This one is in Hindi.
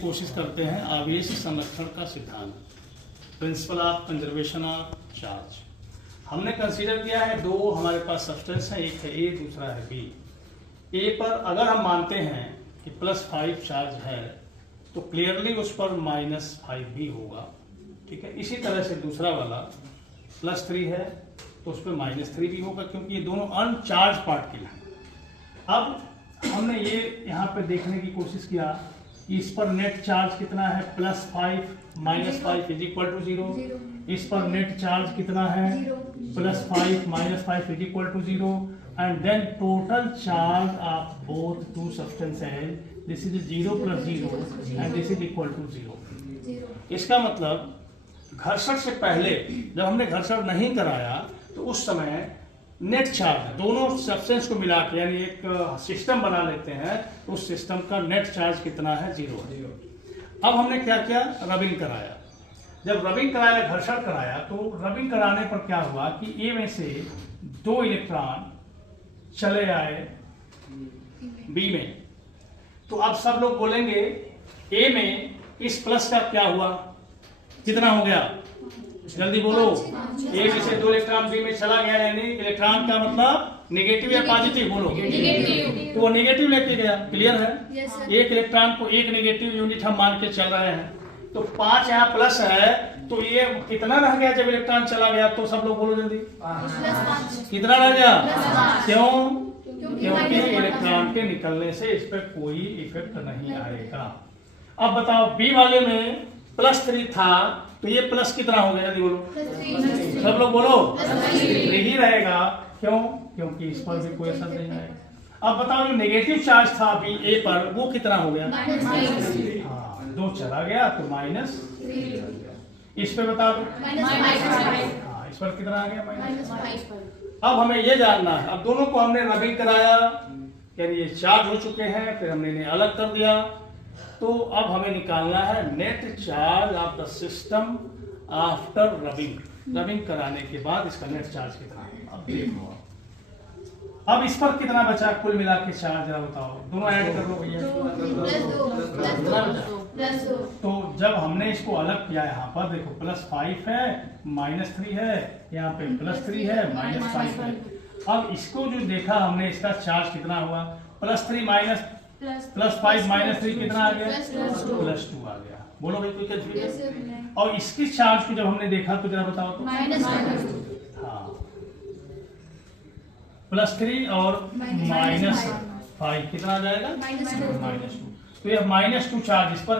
कोशिश करते हैं आवेश संरक्षण का सिद्धांत, principle of conservation of charge. हमने कंसीडर किया है दो हमारे पास सब्सटेंस है, एक है ए दूसरा है बी। ए पर अगर हम मानते हैं कि +5 चार्ज है तो क्लियरली उस पर -5 भी होगा, ठीक है। इसी तरह से दूसरा वाला +3 है तो उस पर -3 भी होगा, क्योंकि ये दोनों अनचार्ज पार्टिकल हैं। अब हमने ये यहाँ पे देखने की कोशिश किया कि इस पर नेट चार्ज कितना है, +5 -5 इज इक्वल टू 0। इस पर नेट चार्ज कितना है, +5 -5 is equal to 0। And then total charge of both two substances, this is 0 + 0 and this is equal to 0। इसका मतलब घर्षण से पहले जब हमने घर्षण नहीं कराया तो उस समय नेट चार्ज दोनों सब्सटेंस को मिला के यानी एक सिस्टम बना लेते हैं, तो उस सिस्टम का नेट चार्ज कितना है, 0 है। अब हमने क्या किया, रबिंग कराया। जब रबिंग कराया, घर्षण कराया, तो रबिंग कराने पर क्या हुआ कि ए में से 2 इलेक्ट्रॉन चले आए बी में। तो अब सब लोग बोलेंगे ए में इस प्लस का क्या हुआ, कितना हो गया, जल्दी बोलो। ए में से 2 इलेक्ट्रॉन बी में चला गया, यानी इलेक्ट्रॉन का मतलब नेगेटिव या पॉजिटिव, बोलो नेगेटिव। तो वो नेगेटिव लेके गया, क्लियर है। एक इलेक्ट्रॉन को एक नेगेटिव यूनिट हम मान के चल रहे हैं, तो 5 यहाँ प्लस है, तो ये कितना रह गया जब इलेक्ट्रॉन चला गया, तो सब लोग बोलो जल्दी, कितना रह गया। क्यों? क्योंकि इलेक्ट्रॉन के निकलने से इस पर कोई इफेक्ट नहीं आएगा। अब बताओ बी वाले में +3 था, तो ये प्लस कितना हो गया, जल्दी बोलो, सब लोग बोलो, 3 ही रहेगा। क्यों? क्योंकि इस पर भी कोई असर नहीं आएगा। अब बताओ जो नेगेटिव चार्ज था अभी ए पर, वो कितना हो गया, हाँ 2 चला गया तो -3। इस पे बता दो, हाँ इस पर कितना आ गया, -5। अब हमें ये जानना है, अब दोनों को हमने रबिंग कराया, यानी ये चार्ज हो चुके हैं, फिर हमने इन्हें अलग कर दिया, तो अब हमें निकालना है net charge of the system after rubbing. Rubbing कराने के बाद इसका नेट चार्ज कितना है, अब देखो। अब इस पर कितना बचा कुल मिला के चार्ज, जरा बताओ, दोनों ऐड कर लो भैया। तो जब हमने इसको अलग किया, यहाँ पर देखो +5 है, -3 है, यहाँ पे +3 है, -5 है। अब इसको जो देखा हमने, इसका चार्ज कितना हुआ, +3 +5 -3 कितना आ गया, +2 आ गया। बोलो भाई कोई कंफ्यूजन। और इसकी चार्ज को जब हमने देखा तो जरा बताओ तो, हाँ +3 और -5 कितना आ जाएगा, -2। तो ये -2 चार्ज इस पर